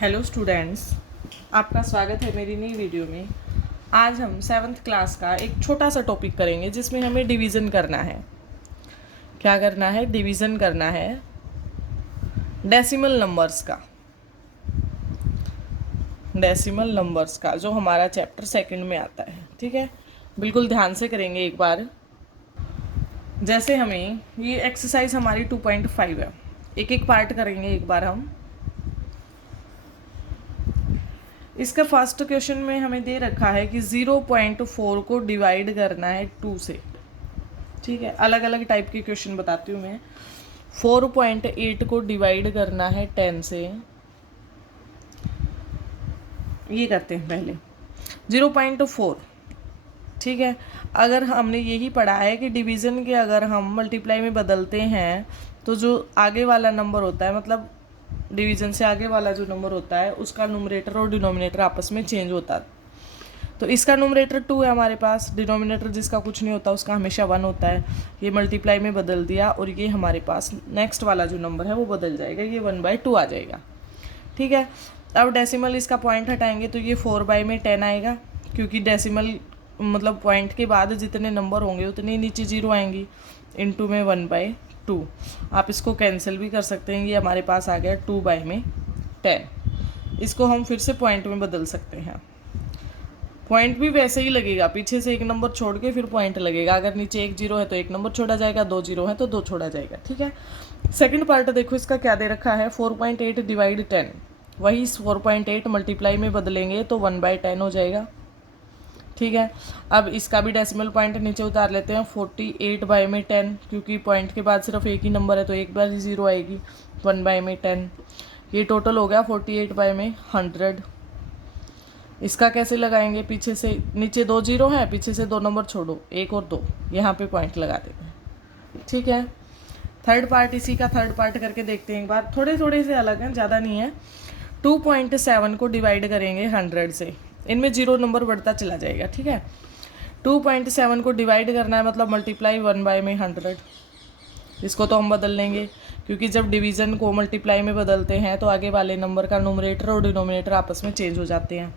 Hello students, आपका स्वागत है मेरी नई वीडियो में। आज हम 7th क्लास का एक छोटा सा टॉपिक करेंगे जिसमें हमें डिवीज़न करना है। क्या करना है? डिवीज़न करना है डेसिमल नंबर्स का। डेसिमल नंबर्स का जो हमारा चैप्टर 2 में आता है। ठीक है, बिल्कुल ध्यान से करेंगे एक बार। जैसे हमें ये एक्सरसाइज हमारी 2.5 है, एक एक पार्ट करेंगे एक बार हम। इसका फर्स्ट क्वेश्चन में हमें दे रखा है कि 0.4 को डिवाइड करना है 2 से। ठीक है, अलग अलग टाइप के क्वेश्चन बताती हूँ मैं। 4.8 को डिवाइड करना है 10 से। ये करते हैं पहले 0.4। ठीक है, अगर हमने यही पढ़ा है कि डिवीज़न के अगर हम मल्टीप्लाई में बदलते हैं तो जो आगे वाला नंबर होता है, मतलब डिवीज़न से आगे वाला जो नंबर होता है, उसका न्यूमरेटर और डिनोमिनेटर आपस में चेंज होता है। तो इसका न्यूमरेटर 2 है हमारे पास, डिनोमिनेटर जिसका कुछ नहीं होता उसका हमेशा 1 होता है। ये मल्टीप्लाई में बदल दिया और ये हमारे पास नेक्स्ट वाला जो नंबर है वो बदल जाएगा, ये 1/2 आ जाएगा। ठीक है, अब डेसिमल इसका पॉइंट हटाएंगे तो ये 4/10 आएगा, क्योंकि डेसिमल मतलब पॉइंट के बाद जितने नंबर होंगे उतने नीचे जीरो आएंगी। इनटू में 1/2। आप इसको कैंसिल भी कर सकते हैं, ये हमारे पास आ गया 2/10। इसको हम फिर से पॉइंट में बदल सकते हैं। पॉइंट भी वैसे ही लगेगा, पीछे से एक नंबर छोड़ के फिर पॉइंट लगेगा। अगर नीचे 1 0 है तो एक नंबर छोड़ा जाएगा, 2 0 है तो 2 छोड़ा जाएगा। ठीक है, सेकंड पार्ट देखो, इसका क्या दे रखा है, 4.8 डिवाइड 10। वही 4.8 मल्टीप्लाई में बदलेंगे तो 1/10 हो जाएगा। ठीक है, अब इसका भी डेसिमल पॉइंट नीचे उतार लेते हैं, 48/10, क्योंकि पॉइंट के बाद सिर्फ एक ही नंबर है तो एक बार ही जीरो आएगी। 1/10, ये टोटल हो गया 48/100। इसका कैसे लगाएंगे, पीछे से नीचे 2 0 है, पीछे से 2 नंबर छोड़ो, 1 और 2, यहाँ पे पॉइंट लगा देते हैं। ठीक है, थर्ड पार्ट, इसी का थर्ड पार्ट करके देखते हैं एक बार। थोड़े थोड़े से अलग हैं, ज़्यादा नहीं है। 2.7 को डिवाइड करेंगे 100 से, इनमें 0 नंबर बढ़ता चला जाएगा। ठीक है, 2.7 को डिवाइड करना है मतलब मल्टीप्लाई 1/100। इसको तो हम बदल लेंगे, क्योंकि जब डिवीज़न को मल्टीप्लाई में बदलते हैं तो आगे वाले नंबर का न्यूमरेटर और डिनोमिनेटर आपस में चेंज हो जाते हैं।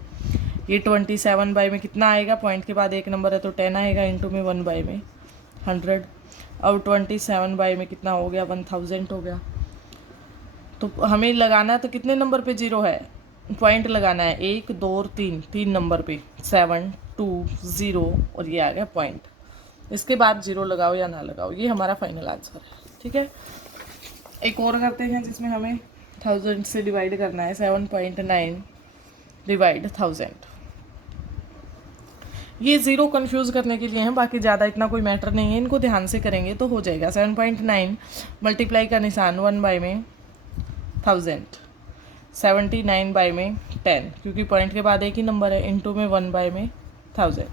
ये 27 में कितना आएगा, पॉइंट के बाद एक नंबर है तो 10 आएगा, इंटू में 1/100। अब 27 में कितना हो गया, 1000 हो गया। तो हमें लगाना है तो कितने नंबर पे 0 है, पॉइंट लगाना है 1 2 और 3 नंबर पे, 7 2 0 और ये आ गया पॉइंट। इसके बाद 0 लगाओ या ना लगाओ, ये हमारा फाइनल आंसर है। ठीक है, एक और करते हैं जिसमें हमें 1000 से डिवाइड करना है, 7.9 डिवाइड 1000। ये 0 कंफ्यूज करने के लिए हैं, बाकी ज़्यादा इतना कोई मैटर नहीं है, इनको ध्यान से करेंगे तो हो जाएगा। 7.9 मल्टीप्लाई का निशान 1/1000, 79/10, क्योंकि पॉइंट के बाद एक ही नंबर है, इंटू में 1/1000।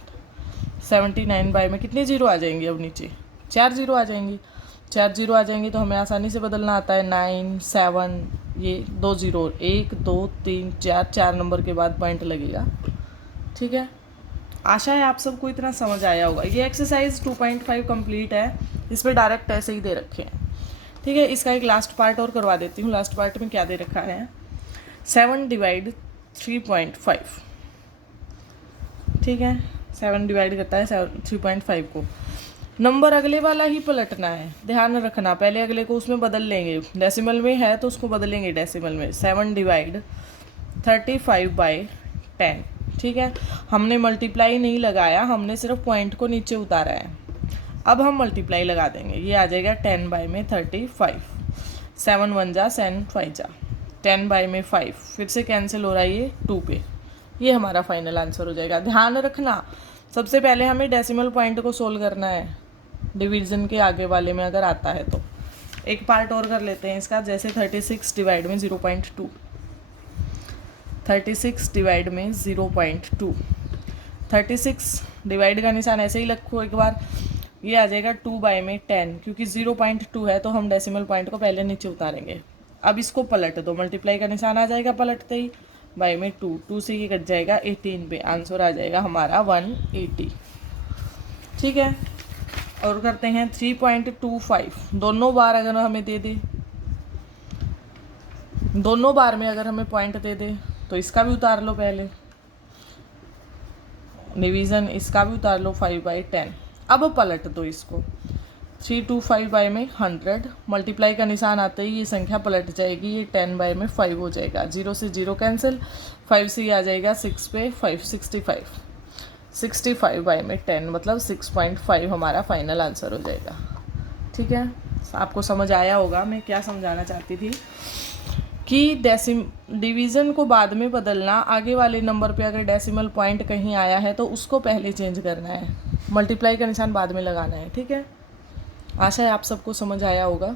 79 में कितने 0 आ जाएंगे, अब नीचे 4 0 आ जाएंगी। 4 0 आ जाएंगी तो हमें आसानी से बदलना आता है, 9 7, ये 2 0, 1 2 3 4 नंबर के बाद पॉइंट लगेगा। ठीक है, आशा है आप सबको इतना समझ आया होगा। ये एक्सरसाइज 2.5 कंप्लीट है, इस पर डायरेक्ट ऐसे ही दे रखे हैं। ठीक है, इसका एक लास्ट पार्ट और करवा देती हूँ। लास्ट पार्ट में क्या दे रखा है, 7 डिवाइड 3.5। ठीक है, 7 डिवाइड करता है 3.5 को। नंबर अगले वाला ही पलटना है, ध्यान रखना। पहले अगले को उसमें बदल लेंगे, डेसिमल में है तो उसको बदलेंगे डेसिमल में। 7 डिवाइड 35/10। ठीक है, हमने मल्टीप्लाई नहीं लगाया, हमने सिर्फ पॉइंट को नीचे उतारा है। अब हम मल्टीप्लाई लगा देंगे, ये आ जाएगा 10/35। 7 1 जा 7 5 जा, 10/5 फिर से कैंसिल हो रहा है ये 2 पे। ये हमारा फाइनल आंसर हो जाएगा। ध्यान रखना, सबसे पहले हमें डेसिमल पॉइंट को सोल्व करना है, डिवीज़न के आगे वाले में अगर आता है तो। एक पार्ट और कर लेते हैं इसका, जैसे 36 डिवाइड में 0.2। 36 डिवाइड में 0.2। 36 डिवाइड का निशान ऐसे ही रखो एक बार, ये आ जाएगा 2/10, क्योंकि 0.2 है तो हम डेसिमल पॉइंट को पहले नीचे उतारेंगे। अब इसको पलट दो, मल्टीप्लाई का निशान आ जाएगा पलटते ही, बाई में 2 से ये कट जाएगा 18 पे, आंसर आ जाएगा हमारा 180। ठीक है, और करते हैं 3.25, दोनों बार अगर हमें दे दे दोनों बार में अगर हमें पॉइंट दे दे तो इसका भी उतार लो पहले, डिवीज़न इसका भी उतार लो 5/10। अब पलट दो इसको, 3 2 5 बाय में 100, मल्टीप्लाई का निशान आते ही ये संख्या पलट जाएगी, ये 10 बाय में 5 हो जाएगा, 0 से 0 कैंसिल, 5 से ये आ जाएगा 6 पे 5 65 बाय में 10 मतलब 6.5 हमारा फाइनल आंसर हो जाएगा। ठीक है, आपको समझ आया होगा मैं क्या समझाना चाहती थी कि डिवीज़न को बाद में बदलना, आगे वाले नंबर पे अगर डेसिमल पॉइंट कहीं आया है तो उसको पहले चेंज करना है, मल्टीप्लाई का निशान बाद में लगाना है। ठीक है, आशा है आप सबको समझ आया होगा।